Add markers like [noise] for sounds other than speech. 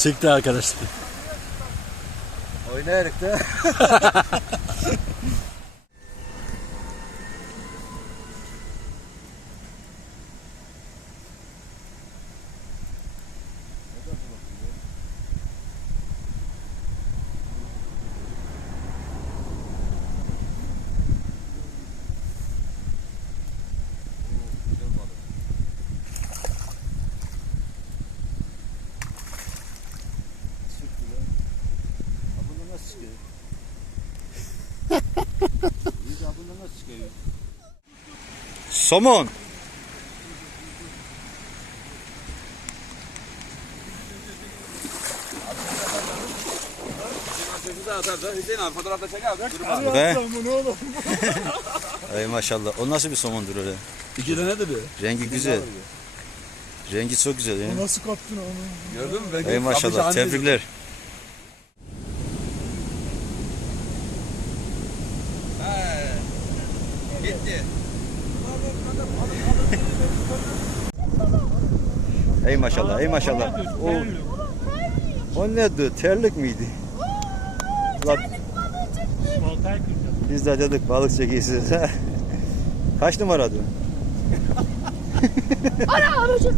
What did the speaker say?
Çıktı arkadaşlar. Oynayarak da. [laughs] bak. Be. [laughs] Ey maşallah. O nasıl bir somondur öyle? İki tane de bir. Rengi güzel. Rengi çok güzel ya. Nasıl kaptın onu? Gördün mü? Ben Ey maşallah. Tebrikler. Gitti. Ey maşallah. Ey maşallah. O, o nedir? Terlik miydi? Lan, biz de dedik balık çekiyorsunuz. Kaç numaradı? İyi balık aldık